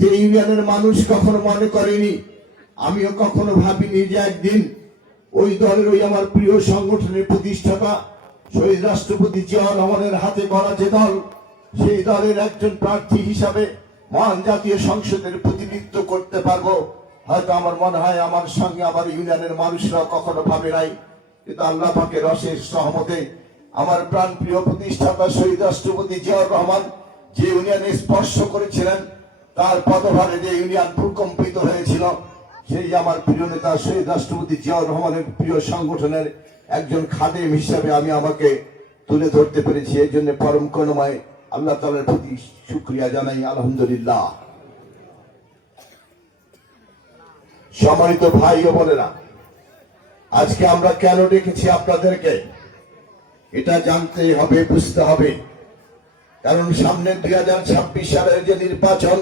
যে ইউনিয়নের মানুষ কখনো মনে করেনি, আমিও কখনো ভাবিনি যে একদিন ওই দলের ওই আমার প্রিয় সংগঠনের প্রতিষ্ঠাতা, শহীদ রাষ্ট্রপতি জিয়া রহমানের হাতে গড়া যে দল, সেই দলের একজন প্রার্থী হিসাবে মহান জাতীয় সংসদের প্রতিনিধিত্ব করতে পারব। হয়তো আমার মনে হয় আমার সঙ্গে আমার ইউনিয়নের মানুষরা কখনো ভাবে নাই, কিন্তু আল্লাহ পাকের অশেষ সহমতে আমার প্রাণ প্রিয় প্রতিষ্ঠাতা শহীদ রাষ্ট্রপতি জিয়াউর রহমান যে ইউনিয়নে স্পর্শ করেছিলেন তার পদভারে যে ইউনিয়ন ভূকম্পিত হয়েছিল, সেই আমার প্রিয় নেতা শহীদ রাষ্ট্রপতি জিয়াউর রহমানের প্রিয় সংগঠনের একজন খাদেম হিসাবে আমি আমাকে তুলে ধরতে পেরেছি। এই জন্য পরম করুণাময় আল্লাহ তালার প্রতি শুক্রিয়া জানাই, আলহামদুলিল্লাহ। সম্মানিত ভাই ও বোনেরা, আজকে আমরা কেন ডেকেছি আপনাদেরকে? এটা জানতে হবে, বুঝতে হবে। কারণ সামনে দুই সালের যে নির্বাচন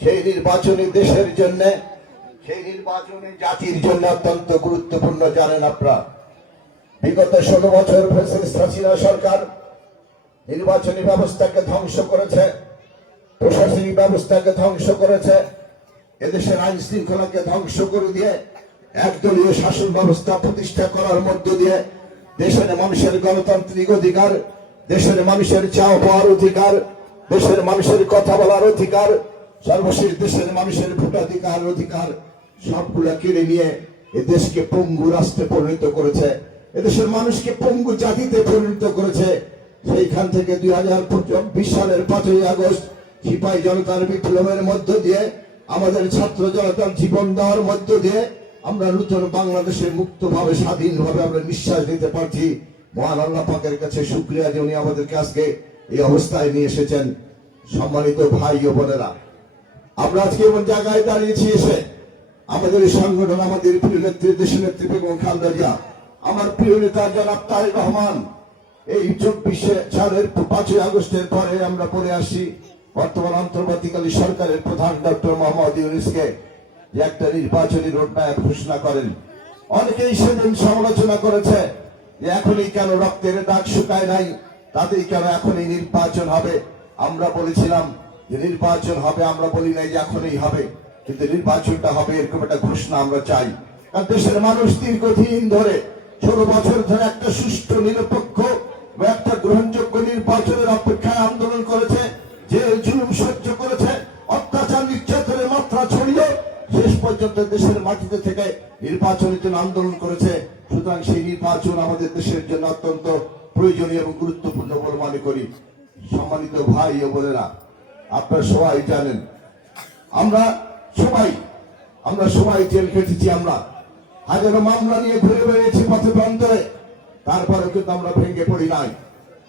সেই নির্বাচনী দেশের জন্য, সেই নির্বাচনী জাতির জন্য অত্যন্ত গুরুত্বপূর্ণ, জানেন আপনারা। বিগত ষোলো বছর হাসিনা সরকার নির্বাচনী ব্যবস্থাকে ধ্বংস করেছে, প্রশাসনিক ব্যবস্থাকে ধ্বংস করেছে, এদেশের আইন শৃঙ্খলাকে ধ্বংস করে দিয়ে, একদলীয় শাসন ব্যবস্থা প্রতিষ্ঠা করার মধ্য দিয়ে দেশের মানুষের গণতান্ত্রিক অধিকার, দেশের মানুষের চাও পাওয়ার অধিকার, দেশের মানুষের কথা বলার অধিকার সর্বশেষ দেশের মানুষের ভোটাধিকার, অধিকার সবগুলা কেড়ে নিয়ে এ দেশকে পঙ্গু রাষ্ট্রে পরিণত করেছে। এদেশের মানুষকে পঙ্গু জাতিতে পরিণত করেছে। সেইখান থেকে দুই হাজার বিশ সালের পাঁচই আগস্ট সিপাহী জনতার বিপ্লবের মধ্য দিয়ে, আমাদের ছাত্র জনতার জীবন দেওয়ার মধ্য দিয়ে আমরা নতুন বাংলাদেশে মুক্তভাবে, স্বাধীনভাবে আমরা নিঃশ্বাস নিতে পারছি। মহান আল্লাহ পাকের কাছে শুক্রিয়া যে উনি আমাদেরকে আজকে এই অবস্থায় নিয়ে এসেছেন। সম্মানিত ভাই ও বোনেরা আমরা আজকে এমন জায়গায় দাঁড়িয়েছি এসে আমাদের সংগঠন, আমাদের প্রিয় নেত্রী দেশের নেত্রী বেগম খালেদা আমার প্রিয় নেতা জনাব তারেক রহমান, এই চব্বিশে সালের পাঁচই আগস্টের পরে আমরা পড়ে আসি বর্তমান অন্তর্বর্তীকালী সরকারের প্রধান ডক্টর মোহাম্মদ ইউনুসকে একটা নির্বাচনী রোডম্যাপ ঘোষণা করেন। অনেকেই সেদিন সমালোচনা করেছে যে এখনই কেন রক্তের দাগ শুকায় নাই, তাতেই কেন এখনই নির্বাচন হবে? আমরা বলেছিলাম যে নির্বাচন হবে, আমরা বলি নাই যে এখনই হবে, কিন্তু নির্বাচনটা হবে এরকম একটা ঘোষণা আমরা চাই। কারণ দেশের মানুষ দীর্ঘদিন ধরে ষোলো বছর ধরে একটা সুষ্ঠু, নিরপেক্ষ একটা গ্রহণযোগ্য নির্বাচনের অপেক্ষায় আন্দোলন করেছে যে জুলুম সহ্য করেছে, অত্যাচার, নির্যাতনের মাত্রা ছড়িয়ে শেষ পর্যন্ত দেশের মাটিতে থেকে নির্বাচনের জন্য আন্দোলন করেছে। সুতরাং সেই নির্বাচন আমাদের দেশের জন্য অত্যন্ত প্রয়োজনীয় এবং গুরুত্বপূর্ণ বলে মনে করি। সম্মানিত ভাই ও বোনেরা আপনারা সবাই জানেন। আমরা সবাই আমরা সবাই জেল খেটেছি আমরা। হাজারো মামলা নিয়ে ঘুরে বেড়িয়েছি পথে প্রান্তরে তারপরে কিন্তু আমরা ভেঙে পড়ি নাই।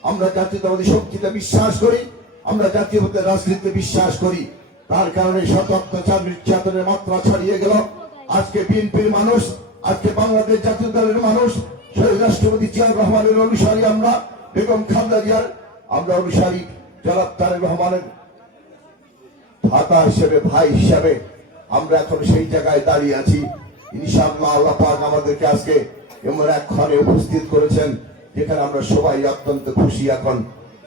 আমরা জাতীয়তাবাদী শক্তিতে বিশ্বাস করি, আমরা জাতীয়তাবাদের রাজনীতিতে বিশ্বাস করি। তার কারণে শত অত্যাচার নির্যাতনের মাত্রা ছাড়িয়ে গেল। আজকে বিএনপির মানুষ, আজকে বাংলাদেশ জাতীয় দলের মানুষ, শহীদ রাষ্ট্রপতি জিয়াউর রহমানের অনুসারী আমরা, বেগম খালদা জিয়ার, আমরা অনুসারী জনাব রহমানের ভাতা হিসেবে, ভাই হিসাবে আমরা এখন সেই জায়গায় দাঁড়িয়ে আছি। ইনশাআল্লাহ আল্লাহ পাক আমাদেরকে আজকে এমন এক ঘরে উপস্থিত করেছেন যেখানে আমরা সবাই অত্যন্ত খুশি এখন।